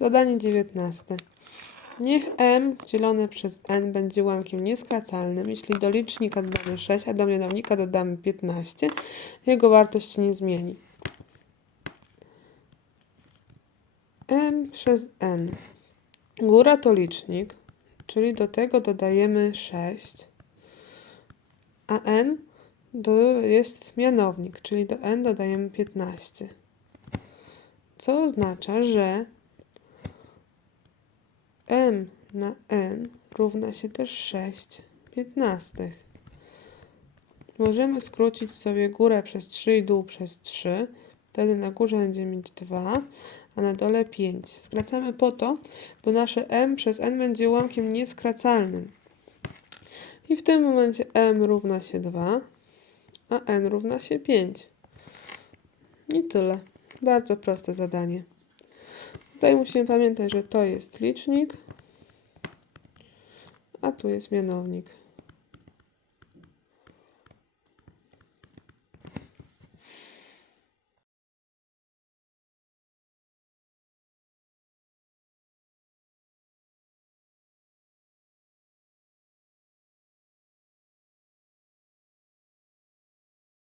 Zadanie 19. Niech m dzielone przez n będzie ułamkiem nieskracalnym, jeśli do licznika dodamy 6, a do mianownika dodamy 15, jego wartość się nie zmieni. m przez n. Góra to licznik, czyli do tego dodajemy 6, a n do, jest mianownik, czyli do n dodajemy 15. Co oznacza, że m na n równa się też 6 piętnastych. Możemy skrócić sobie górę przez 3 i dół przez 3. Wtedy na górze będziemy mieć 2, a na dole 5. Skracamy po to, bo nasze m przez n będzie ułamkiem nieskracalnym. I w tym momencie m równa się 2, a n równa się 5. I tyle. Bardzo proste zadanie. Tutaj musimy pamiętać, że to jest licznik, a tu jest mianownik.